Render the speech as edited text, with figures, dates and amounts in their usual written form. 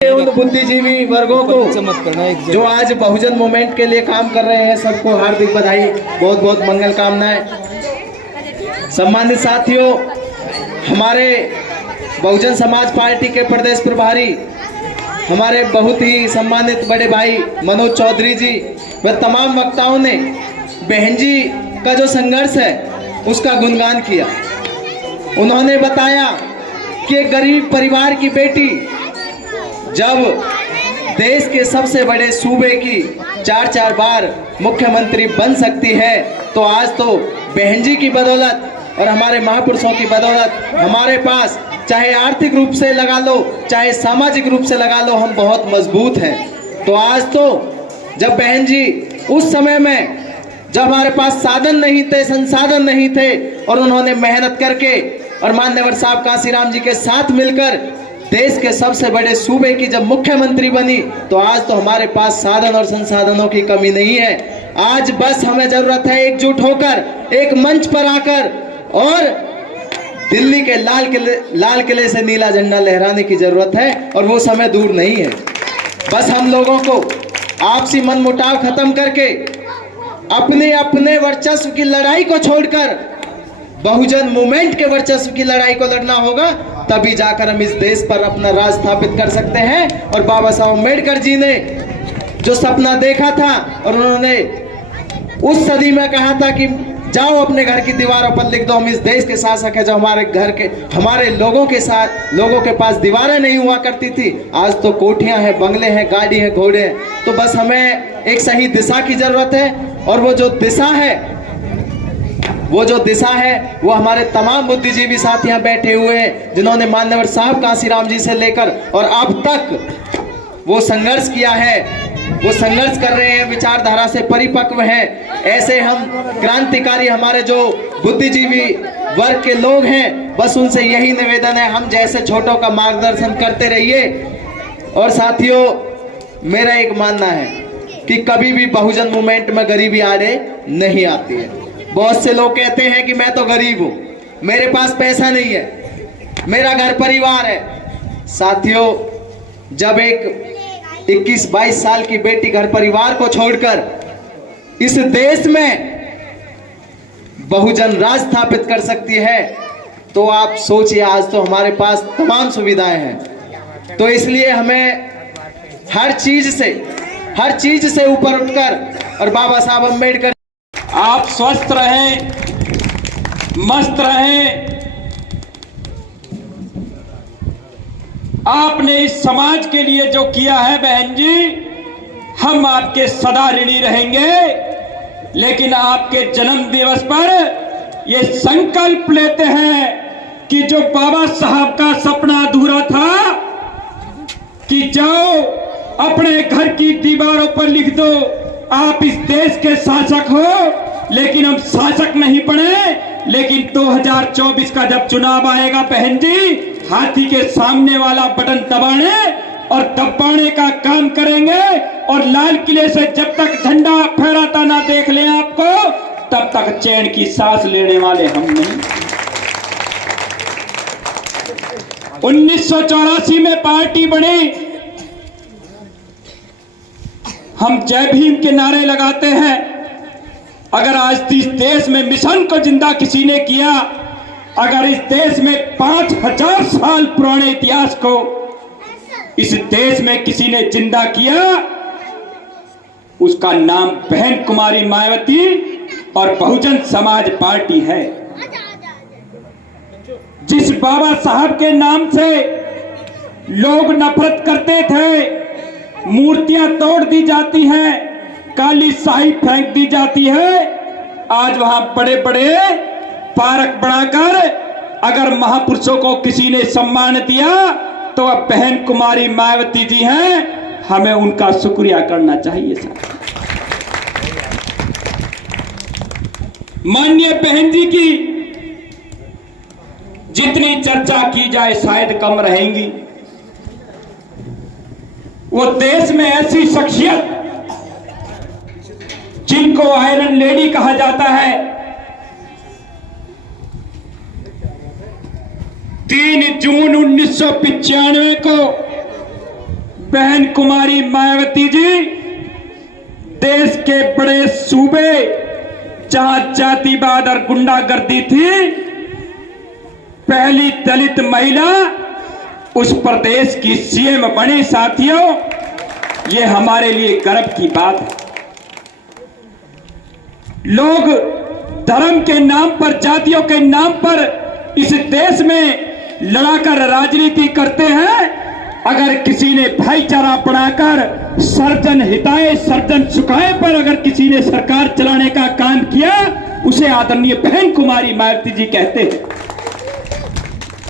उन बुद्धिजीवी वर्गों को जो आज बहुजन मूवमेंट के लिए काम कर रहे हैं, सबको हार्दिक बधाई, बहुत बहुत मंगल कामनाएं। सम्मानित साथियों, हमारे बहुजन समाज पार्टी के प्रदेश प्रभारी, हमारे बहुत ही सम्मानित बड़े भाई मनोज चौधरी जी व तमाम वक्ताओं ने बहन जी का जो संघर्ष है उसका गुणगान किया। उन्होंने बताया कि गरीब परिवार की बेटी जब देश के सबसे बड़े सूबे की 4-4 बार मुख्यमंत्री बन सकती है, तो आज तो बहन जी की बदौलत और हमारे महापुरुषों की बदौलत हमारे पास, चाहे आर्थिक रूप से लगा लो चाहे सामाजिक रूप से लगा लो, हम बहुत मजबूत हैं। तो आज तो जब बहन जी उस समय में जब हमारे पास साधन नहीं थे, संसाधन नहीं थे, और उन्होंने मेहनत करके और मान्यवर साहब कांसीराम जी के साथ मिलकर देश के सबसे बड़े सूबे की जब मुख्यमंत्री बनी, तो आज तो हमारे पास साधन और संसाधनों की कमी नहीं है। आज बस हमें जरूरत है एकजुट होकर एक मंच पर आकर और दिल्ली के लाल किले से नीला झंडा लहराने की जरूरत है, और वो समय दूर नहीं है। बस हम लोगों को आपसी मनमुटाव खत्म करके अपने अपने वर्चस्व की लड़ाई को छोड़कर बहुजन मूवमेंट के वर्चस्व की लड़ाई को लड़ना होगा, तभी जाकर हम इस देश पर अपना राज स्थापित कर सकते हैं। और बाबा साहब अम्बेडकर जी ने जो सपना देखा था और उन्होंने उस सदी में कहा था कि जाओ अपने घर की दीवारों पर लिख दो, हम इस देश के शासक है। जो हमारे घर के हमारे लोगों के पास दीवारें नहीं हुआ करती थी, आज तो कोठियां हैं, बंगले हैं, गाड़ी है, घोड़े हैं। तो बस हमें एक सही दिशा की जरूरत है, और वो जो दिशा है वो हमारे तमाम बुद्धिजीवी साथ यहाँ बैठे हुए हैं, जिन्होंने मान्यवर साहब कांसीराम जी से लेकर और अब तक वो संघर्ष किया है, वो संघर्ष कर रहे हैं, विचारधारा से परिपक्व हैं। ऐसे हम क्रांतिकारी हमारे जो बुद्धिजीवी वर्ग के लोग हैं, बस उनसे यही निवेदन है, हम जैसे छोटों का मार्गदर्शन करते रहिए। और साथियों, मेरा एक मानना है कि कभी भी बहुजन मूवमेंट में गरीबी आड़े नहीं आती है। बहुत से लोग कहते हैं कि मैं तो गरीब हूं, मेरे पास पैसा नहीं है, मेरा घर परिवार है। साथियों, जब एक 21-22 साल की बेटी घर परिवार को छोड़कर इस देश में बहुजन राज स्थापित कर सकती है, तो आप सोचिए, आज तो हमारे पास तमाम सुविधाएं हैं। तो इसलिए हमें हर चीज से ऊपर उठकर, और बाबा साहब अम्बेडकर, आप स्वस्थ रहें, मस्त रहें। आपने इस समाज के लिए जो किया है बहन जी, हम आपके सदा ऋणी रहेंगे। लेकिन आपके जन्म दिवस पर ये संकल्प लेते हैं कि जो बाबा साहब का सपना अधूरा था कि जाओ अपने घर की दीवारों पर लिख दो आप इस देश के शासक हो, लेकिन हम शासक नहीं बने। लेकिन 2024 का जब चुनाव आएगा बहन जी, हाथी के सामने वाला बटन दबाने और दबाने का काम करेंगे। और लाल किले से जब तक झंडा फहराता ना देख लें आपको, तब तक चैन की सांस लेने वाले हम नहीं। 1984 में पार्टी बनी, हम जय भीम के नारे लगाते हैं। अगर आज इस देश में मिशन को जिंदा किसी ने किया, अगर इस देश में 5000 साल पुराने इतिहास को इस देश में किसी ने जिंदा किया, उसका नाम बहन कुमारी मायावती और बहुजन समाज पार्टी है। जिस बाबा साहब के नाम से लोग नफरत करते थे, मूर्तियां तोड़ दी जाती हैं, काली शाही फेंक दी जाती है, आज वहां बड़े बड़े पार्क बनाकर अगर महापुरुषों को किसी ने सम्मान दिया, तो अब बहन कुमारी मायावती जी हैं, हमें उनका शुक्रिया करना चाहिए। साहब, माननीय बहन जी की जितनी चर्चा की जाए शायद कम रहेंगी। वो देश में ऐसी शख्सियत जिनको आयरन लेडी कहा जाता है, 3 जून 1995 को बहन कुमारी मायावती जी देश के बड़े सूबे जहां जातिवाद और गुंडागर्दी थी, पहली दलित महिला उस प्रदेश की सीएम बनी। साथियों, ये हमारे लिए गर्व की बात है। लोग धर्म के नाम पर, जातियों के नाम पर इस देश में लड़ाकर राजनीति करते हैं। अगर किसी ने भाईचारा बढ़ाकर सर्जन हिताए सर्जन सुखाए पर अगर किसी ने सरकार चलाने का काम किया, उसे आदरणीय बहन कुमारी मायावती जी कहते हैं।